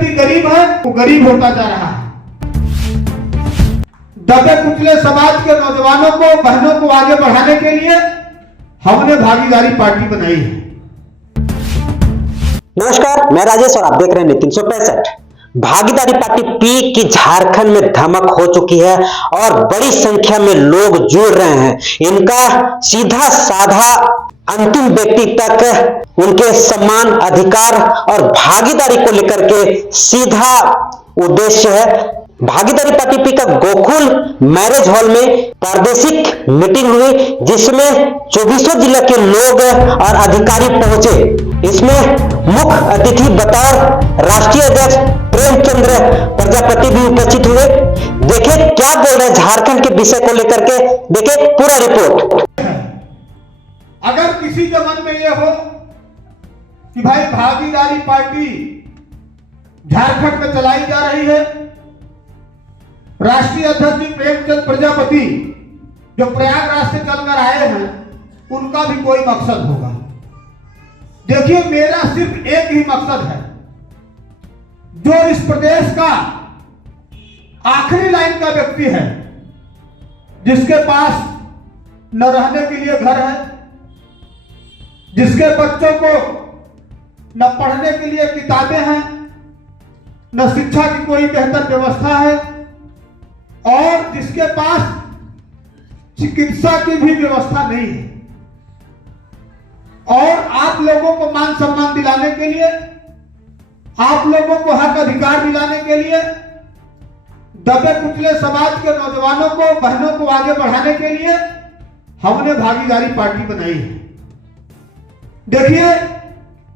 व्यक्ति गरीब है वो गरीब होता जा रहा है। दबे कुचले समाज के नौजवानों को, बहनों को आगे बढ़ाने के लिए हमने भागीदारी पार्टी बनाई है। नमस्कार, मैं राजेश और आप देख रहे हैं 365। भागीदारी पार्टी पी की झारखंड में धमक हो चुकी है और बड़ी संख्या में लोग जुड़ रहे हैं। इनका सीधा साधा अंतिम व्यक्ति तक उनके सम्मान, अधिकार और भागीदारी को लेकर के सीधा उद्देश्य है। भागीदारी पार्टी पी का गोकुल मैरिज हॉल में प्रादेशिक मीटिंग हुई, जिसमें 24 जिला के लोग और अधिकारी पहुंचे। इसमें मुख्य अतिथि बतौर राष्ट्रीय अध्यक्ष प्रेमचंद्र प्रजापति भी उपस्थित हुए। देखिए क्या बोल रहे हैं झारखंड के विषय को लेकर के, देखिए पूरा रिपोर्ट। अगर किसी के मन में यह हो कि भाई भागीदारी पार्टी झारखंड में चलाई जा रही है, राष्ट्रीय अध्यक्ष जी प्रेमचंद प्रजापति जो प्रयागराज से चलकर आए हैं, उनका भी कोई मकसद होगा। देखिए, मेरा सिर्फ एक ही मकसद है, जो इस प्रदेश का आखिरी लाइन का व्यक्ति है, जिसके पास न रहने के लिए घर है, जिसके बच्चों को न पढ़ने के लिए किताबें हैं, न शिक्षा की कोई बेहतर व्यवस्था है, और जिसके पास चिकित्सा की भी व्यवस्था नहीं है। और आप लोगों को मान सम्मान दिलाने के लिए, आप लोगों को हक अधिकार दिलाने के लिए, दबे कुचले समाज के नौजवानों को, बहनों को आगे बढ़ाने के लिए हमने भागीदारी पार्टी बनाई है। देखिए,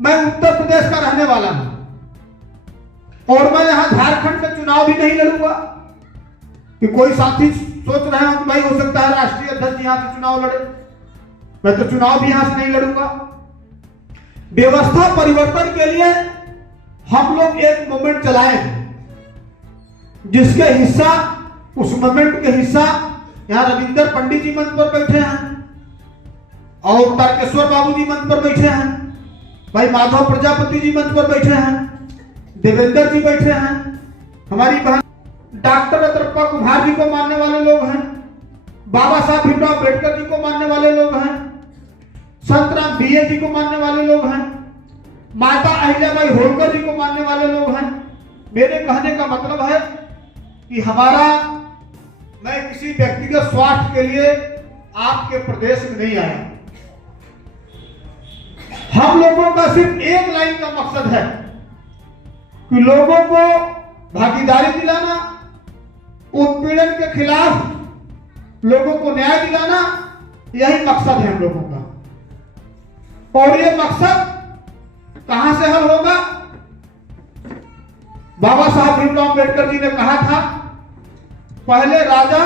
मैं उत्तर प्रदेश का रहने वाला हूं और मैं यहां झारखंड में चुनाव भी नहीं लड़ूंगा कि कोई साथी सोच रहे हो कि भाई हो सकता है राष्ट्रीय अध्यक्ष यहां से चुनाव लड़े। मैं तो चुनाव भी यहां से नहीं लड़ूंगा। व्यवस्था परिवर्तन के लिए हम लोग एक मूवमेंट चलाए हैं, जिसके हिस्सा, उस मूवमेंट के हिस्सा यहां रविंदर पंडित जी मंच पर बैठे हैं और तारकेश्वर बाबू जी मंच पर बैठे हैं, भाई माधव प्रजापति जी मंच पर बैठे हैं, देवेंद्र जी बैठे हैं, हमारी बहन डॉक्टर अतरप्पा कुमार जी को मानने वाले लोग हैं, बाबा साहब भीमराव अम्बेडकर जी को मानने वाले लोग हैं, संतराम बीए जी को मानने वाले लोग हैं, माता अहिल्याबाई होलकर जी को मानने वाले लोग हैं। मेरे कहने का मतलब है कि हमारा, मैं किसी व्यक्तिगत स्वार्थ के लिए आपके प्रदेश में नहीं आया। हम लोगों का सिर्फ एक लाइन का मकसद है कि लोगों को भागीदारी दिलाना, उत्पीड़न के खिलाफ लोगों को न्याय दिलाना, यही मकसद है हम लोगों का। और ये मकसद कहां से हल होगा? बाबा साहब भीमराव अम्बेडकर जी ने कहा था, पहले राजा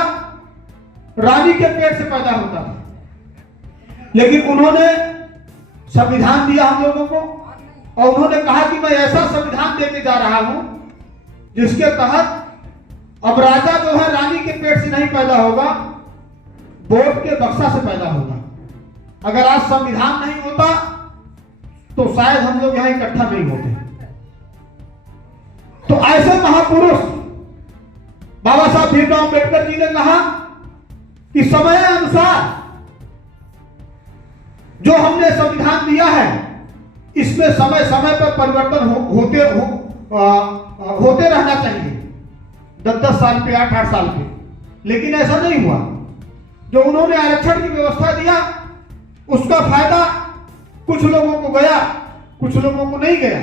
रानी के पेट से पैदा होता था, लेकिन उन्होंने संविधान दिया हम लोगों को और उन्होंने कहा कि मैं ऐसा संविधान देके जा रहा हूं जिसके तहत अब राजा जो है रानी के पेट से नहीं पैदा होगा, वोट के बक्सा से पैदा होगा। अगर आज संविधान नहीं होता तो शायद हम लोग यहां इकट्ठा नहीं होते। तो ऐसे महापुरुष बाबा साहब भीमराव अम्बेडकर जी ने कहा कि समय अनुसार जो हमने संविधान दिया है, इसमें समय समय पर परिवर्तन होते रहना चाहिए, 10-10 साल पे, 8-8 साल पे। लेकिन ऐसा नहीं हुआ। जो उन्होंने आरक्षण की व्यवस्था दिया, उसका फायदा कुछ लोगों को गया, कुछ लोगों को नहीं गया।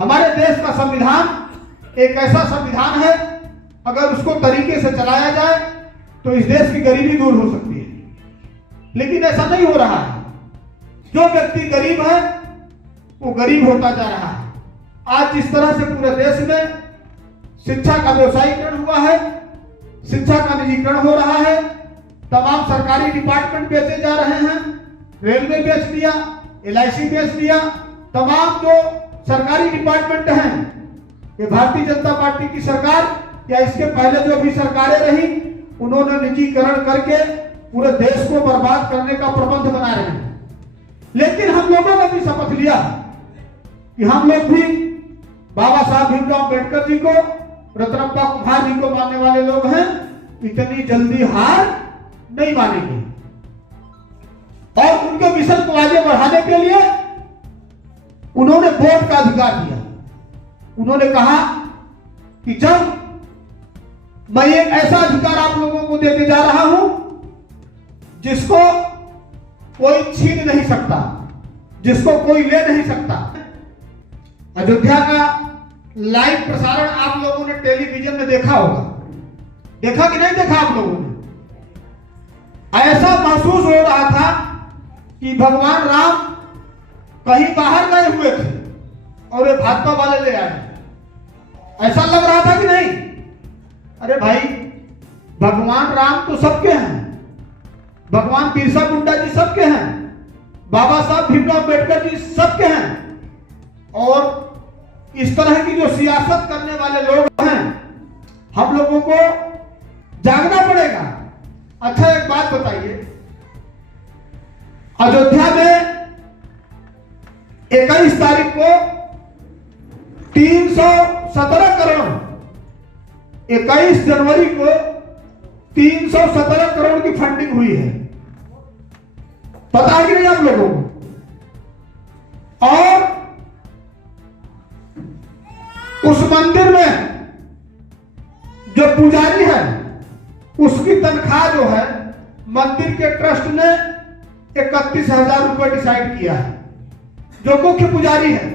हमारे देश का संविधान एक ऐसा संविधान है, अगर उसको तरीके से चलाया जाए तो इस देश की गरीबी दूर हो सकती है। लेकिन ऐसा नहीं हो रहा है। जो व्यक्ति गरीब है वो गरीब होता जा रहा है। आज जिस तरह से पूरे देश में शिक्षा का व्यवसायीकरण हुआ है, शिक्षा का निजीकरण हो रहा है, तमाम सरकारी डिपार्टमेंट बेचे जा रहे हैं, रेलवे बेच दिया, LIC बेच दिया, तमाम जो सरकारी डिपार्टमेंट हैं, ये भारतीय जनता पार्टी की सरकार या इसके पहले जो भी सरकारें रही, उन्होंने निजीकरण करके पूरे देश को बर्बाद करने का प्रबंध बना रहे हैं। लेकिन हम लोगों ने भी शपथ लिया कि हम लोग भी बाबा साहब भीमराव अम्बेडकर जी को, रत्नप्पा कुमार जी को मानने वाले लोग हैं, इतनी जल्दी हार नहीं मानेंगे। और उनके मिशन को आगे बढ़ाने के लिए उन्होंने वोट का अधिकार दिया। उन्होंने कहा कि जब मैं एक ऐसा अधिकार आप लोगों को देने जा रहा हूं जिसको कोई छीन नहीं सकता, जिसको कोई ले नहीं सकता। अयोध्या का लाइव प्रसारण आप लोगों ने टेलीविजन में देखा होगा, देखा कि नहीं देखा आप लोगों ने? ऐसा महसूस हो रहा था कि भगवान राम कहीं बाहर गए हुए थे और ये भाजपा वाले ले आए। ऐसा लग रहा था कि नहीं? अरे भाई, भगवान राम तो सबके हैं, भगवान बिरसा मुंडा जी सबके हैं, बाबा साहब भीमराव अम्बेडकर जी सबके हैं। और इस तरह की जो सियासत करने वाले लोग हैं, हम लोगों को जागना पड़ेगा। अच्छा, एक बात बताइए, अयोध्या में 21 तारीख को 317 करोड़, 21 जनवरी को 317 करोड़ की फंडिंग हुई है। पता है कि नहीं आप लोगों को? और उस मंदिर में जो पुजारी है उसकी तनख्वाह जो है मंदिर के ट्रस्ट ने 31,000 रुपए डिसाइड किया है, जो मुख्य पुजारी है,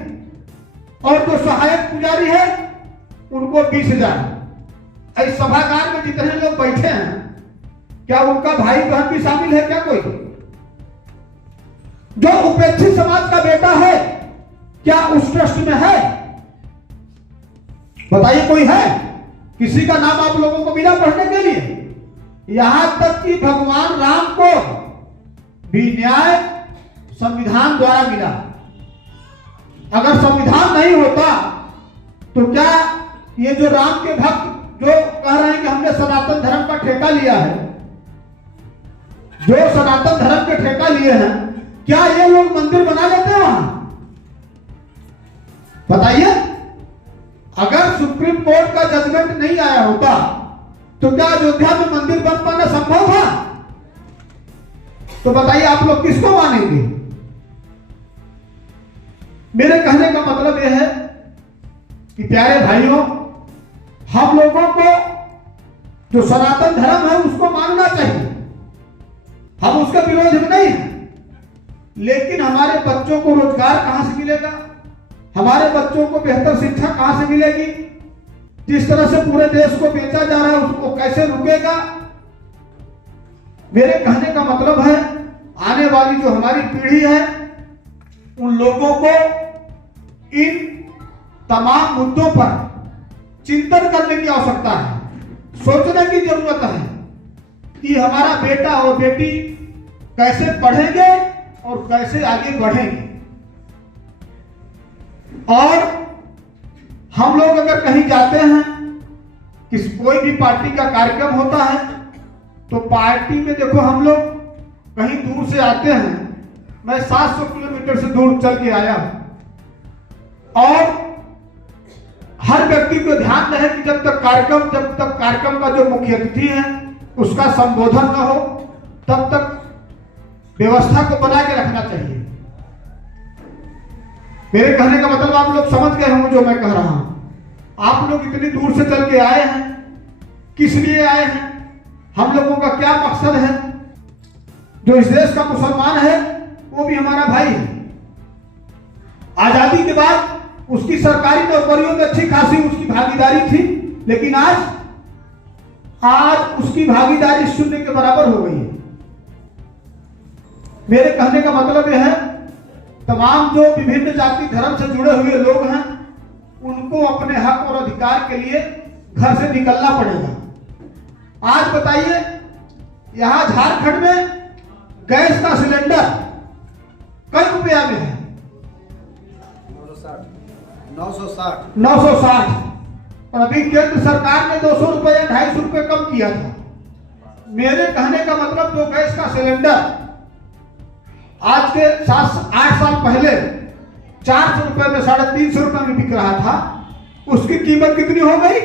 और जो सहायक पुजारी है उनको 20,000। इस सभागार में जितने लोग बैठे हैं, क्या उनका भाई बहन भी शामिल है क्या? कोई जो उपेक्षित समाज का बेटा है क्या उस ट्रस्ट में है? बताइए, कोई है? किसी का नाम आप लोगों को मिला पढ़ने के लिए? यहां तक कि भगवान राम को भी न्याय संविधान द्वारा मिला। अगर संविधान नहीं होता तो क्या ये जो राम के भक्त जो कह रहे हैं कि हमने सनातन धर्म का ठेका लिया है, जो सनातन धर्म के ठेका लिए हैं, क्या ये लोग मंदिर बना लेते हैं वहां? बताइए, अगर सुप्रीम कोर्ट का जजमेंट नहीं आया होता तो क्या अयोध्या में मंदिर बन पाना संभव था? तो बताइए, आप लोग किसको मानेंगे? मेरे कहने का मतलब यह है कि प्यारे भाइयों, हम लोगों को जो सनातन धर्म है उसको मानना चाहिए, हम उसके विरोध में नहीं हैं, लेकिन हमारे बच्चों को रोजगार कहां से मिलेगा? हमारे बच्चों को बेहतर शिक्षा कहां से मिलेगी? जिस तरह से पूरे देश को बेचा जा रहा है उसको कैसे रुकेगा? मेरे कहने का मतलब है, आने वाली जो हमारी पीढ़ी है उन लोगों को इन तमाम मुद्दों पर चिंतन करने की आवश्यकता है, सोचने की जरूरत है कि हमारा बेटा और बेटी कैसे पढ़ेंगे और कैसे आगे बढ़ेंगे। और हम लोग अगर कहीं जाते हैं, कोई भी पार्टी का कार्यक्रम होता है, तो पार्टी में देखो हम लोग कहीं दूर से आते हैं, मैं 700 किलोमीटर से दूर चल के आया हूं, और हर व्यक्ति को ध्यान रहे कि जब तक कार्यक्रम का जो मुख्य अतिथि है उसका संबोधन न हो तब तक व्यवस्था को बना के रखना चाहिए। मेरे कहने का मतलब आप लोग समझ गए होंगे जो मैं कह रहा हूं। आप लोग इतनी दूर से चल के आए हैं, किस लिए आए हैं? हम लोगों का क्या मकसद है? जो इस देश का मुसलमान है वो भी हमारा भाई है। आजादी के बाद उसकी सरकारी नौकरियों में अच्छी खासी उसकी भागीदारी थी, लेकिन आज उसकी भागीदारी शून्य के बराबर हो गई है। मेरे कहने का मतलब यह है, तमाम जो विभिन्न जाति धर्म से जुड़े हुए लोग हैं उनको अपने हक और अधिकार के लिए घर से निकलना पड़ेगा। आज बताइए, यहां झारखंड में गैस का सिलेंडर कई रुपया में है? 960। और अभी केंद्र सरकार ने 200 रुपए या 250 रुपए कम किया था। मेरे कहने का मतलब, जो गैस का सिलेंडर आज के 7-8 साल पहले 400 रुपए में, 350 रुपए में बिक रहा था, उसकी कीमत कितनी हो गई?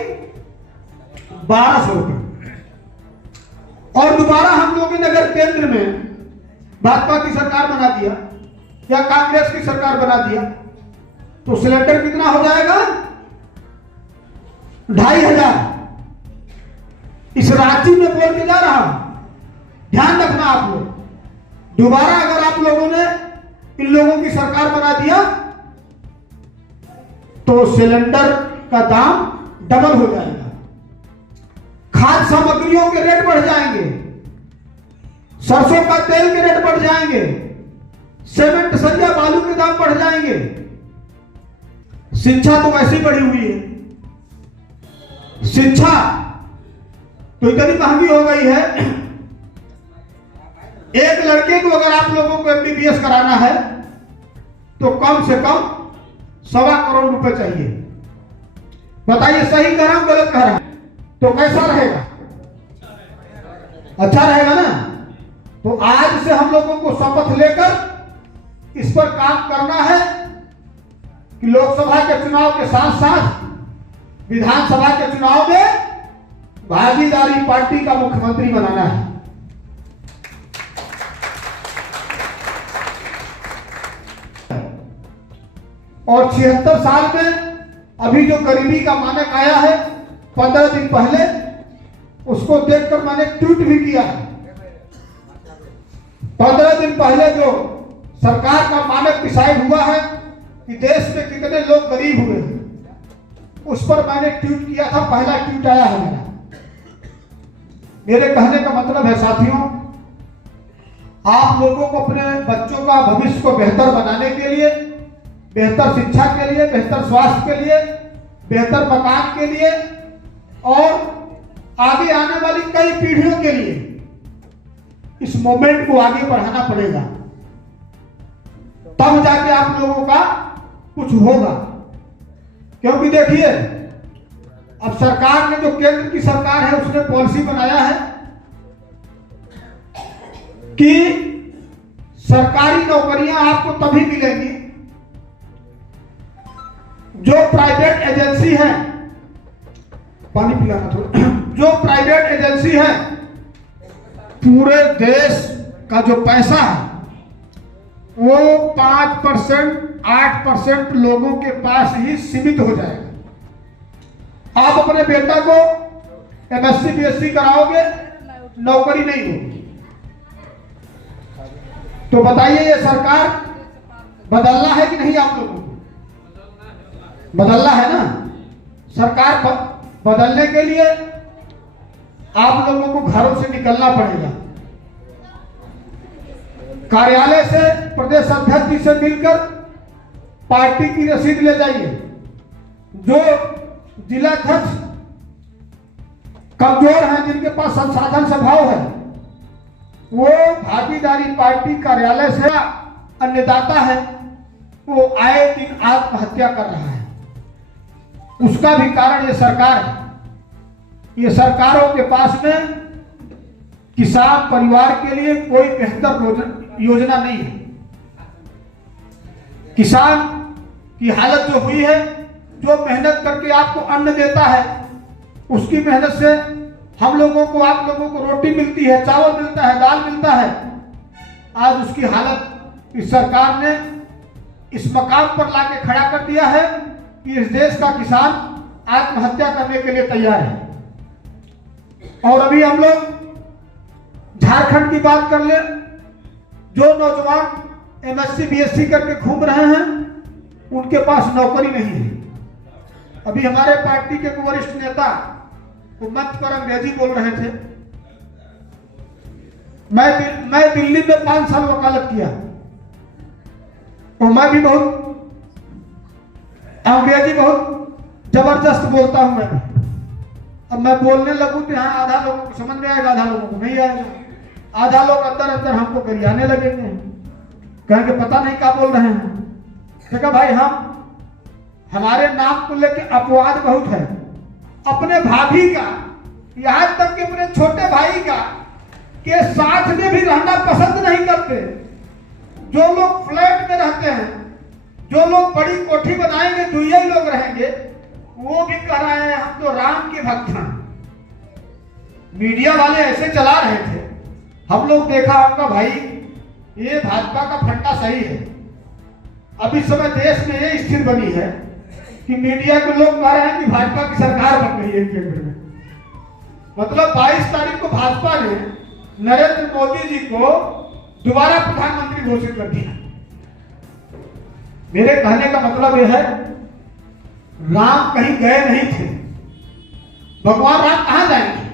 1200 रुपए। और दोबारा हम लोगों ने अगर केंद्र में भाजपा की सरकार बना दिया या कांग्रेस की सरकार बना दिया तो सिलेंडर कितना हो जाएगा? 2500। इस रांची में बोल के जा रहा हूं, ध्यान रखना आप लोग। दोबारा अगर आप लोगों ने इन लोगों की सरकार बना दिया तो सिलेंडर का दाम डबल हो जाएगा, खाद्य सामग्रियों के रेट बढ़ जाएंगे, सरसों का तेल के रेट बढ़ जाएंगे, सीमेंट सरिया बालू के दाम बढ़ जाएंगे, शिक्षा तो वैसे ही बढ़ी हुई है। शिक्षा तो इतनी महंगी हो गई है, एक लड़के को अगर आप लोगों को MBBS कराना है तो कम से कम 1.25 करोड़ रुपए चाहिए। बताइए सही कह रहा हूं गलत कह रहा हूं? तो कैसा रहेगा? अच्छा रहेगा ना? तो आज से हम लोगों को शपथ लेकर इस पर काम करना है कि लोकसभा के चुनाव के साथ साथ विधानसभा के चुनाव में भागीदारी पार्टी का मुख्यमंत्री बनाना है। और 76 साल में अभी जो गरीबी का मानक आया है 15 दिन पहले, उसको देखकर मैंने ट्वीट भी किया है। 15 दिन पहले जो सरकार का मानक डिसाइड हुआ है कि देश में कितने लोग गरीब हुए हैं, उस पर मैंने ट्वीट किया था, पहला ट्वीट आया है मेरा। मेरे कहने का मतलब है साथियों, आप लोगों को अपने बच्चों का भविष्य को बेहतर बनाने के लिए, बेहतर शिक्षा के लिए, बेहतर स्वास्थ्य के लिए, बेहतर मकान के लिए और आगे आने वाली कई पीढ़ियों के लिए इस मूवमेंट को आगे बढ़ाना पड़ेगा, तब जाके आप लोगों का कुछ होगा। क्योंकि देखिए, अब सरकार ने, जो केंद्र की सरकार है, उसने पॉलिसी बनाया है कि सरकारी नौकरियां आपको तभी मिलेंगी जो प्राइवेट एजेंसी है, पानी पिलाना थोड़ा, जो प्राइवेट एजेंसी है, पूरे देश का जो पैसा है वो 5%, 8% लोगों के पास ही सीमित हो जाएगा। आप अपने बेटा को MSc BSc कराओगे, नौकरी नहीं होगी। तो बताइए, ये सरकार बदलना है कि नहीं? आप लोगों को बदलना है ना? सरकार बदलने के लिए आप लोगों को घरों से निकलना पड़ेगा। कार्यालय से प्रदेश अध्यक्ष जी से मिलकर पार्टी की रसीद ले जाइए। जो जिलाध्यक्ष कमजोर हैं, जिनके पास संसाधन से अभाव है, वो भागीदारी पार्टी कार्यालय से अन्नदाता है, वो आए दिन आत्महत्या कर रहा है। उसका भी कारण ये सरकार है। ये सरकारों के पास में किसान परिवार के लिए कोई बेहतर योजना नहीं है। किसान की हालत जो हुई है, जो मेहनत करके आपको अन्न देता है, उसकी मेहनत से हम लोगों को, आप लोगों को रोटी मिलती है, चावल मिलता है, दाल मिलता है। आज उसकी हालत इस सरकार ने इस मकाम पर लाके खड़ा कर दिया है कि इस देश का किसान आत्महत्या करने के लिए तैयार है। और अभी हम लोग झारखंड की बात कर ले, जो नौजवान MSc BSc करके घूम रहे हैं, उनके पास नौकरी नहीं है। अभी हमारे पार्टी के वरिष्ठ नेता मंच पर अंग्रेजी बोल रहे थे। मैं दिल्ली में 5 साल वकालत किया, और मैं भी बहुत अंग्रेजी बहुत जबरदस्त बोलता हूं। मैं अब मैं बोलने लगूं तो यहाँ आधा लोगों को समझ में आएगा, आधा लोगों को नहीं आएगा। आधा लोग अंदर अंदर हमको गरियाने लगेंगे, कहेंगे पता नहीं क्या बोल रहे हैं। देखा भाई, हमारे नाम को लेके अपवाद बहुत है। अपने भाभी का, यहाँ तक कि अपने छोटे भाई का के साथ में भी रहना पसंद नहीं करते। जो लोग फ्लैट में रहते हैं, जो लोग बड़ी कोठी बनाएंगे, दुइया ही लोग रहेंगे, वो भी कह रहे हैं हम तो राम के भक्त हैं। मीडिया वाले ऐसे चला रहे थे, हम लोग देखा होगा भाई ये भाजपा का फंडा सही है। अब इस समय देश में ये स्थिति बनी है कि मीडिया के लोग कह रहे हैं कि भाजपा की सरकार बन गई है केंद्र में। मतलब 22 तारीख को भाजपा ने नरेंद्र मोदी जी को दोबारा प्रधानमंत्री घोषित कर दिया। मेरे कहने का मतलब यह है, राम कहीं गए नहीं थे। भगवान राम कहां जाएंगे?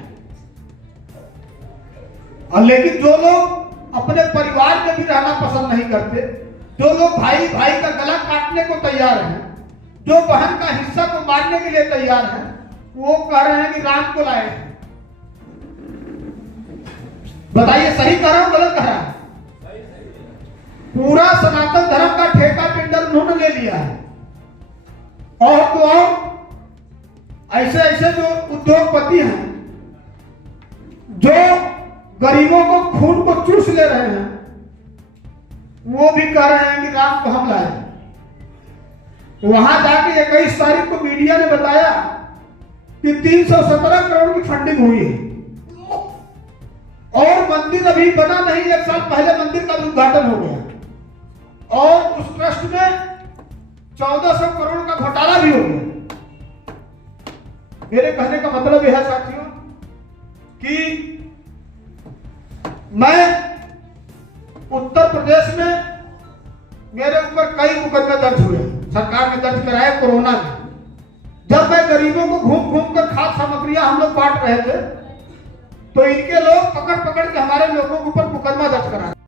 और लेकिन जो लोग अपने परिवार में भी रहना पसंद नहीं करते, जो लोग भाई भाई का गला काटने को तैयार हैं, जो बहन का हिस्सा को मारने के लिए तैयार हैं, वो कह रहे हैं कि राम को लाए। बताइए सही कह रहा हूं गलत कह रहा हूं? पूरा सनातन धर्म का ठेका टेंडर उन्होंने ले लिया है। और तो और ऐसे ऐसे जो उद्योगपति हैं जो गरीबों को खून को चूस ले रहे हैं, वो भी कह रहे हैं कि राम को हम लाए। वहां जाके 21 तारीख को मीडिया ने बताया कि 317 करोड़ की फंडिंग हुई है और मंदिर अभी बना नहीं, 1 साल पहले मंदिर का उद्घाटन हो गया और उस ट्रस्ट में 1400 करोड़ का घोटाला भी हो गया। मेरे कहने का मतलब यह है साथियों कि मैं उत्तर प्रदेश में मेरे ऊपर कई मुकदमे दर्ज हुए, सरकार ने दर्ज कराया कोरोना में। जब मैं गरीबों को घूम घूम कर खाद्य सामग्रियां हम लोग बांट रहे थे, तो इनके लोग पकड़ पकड़ के हमारे लोगों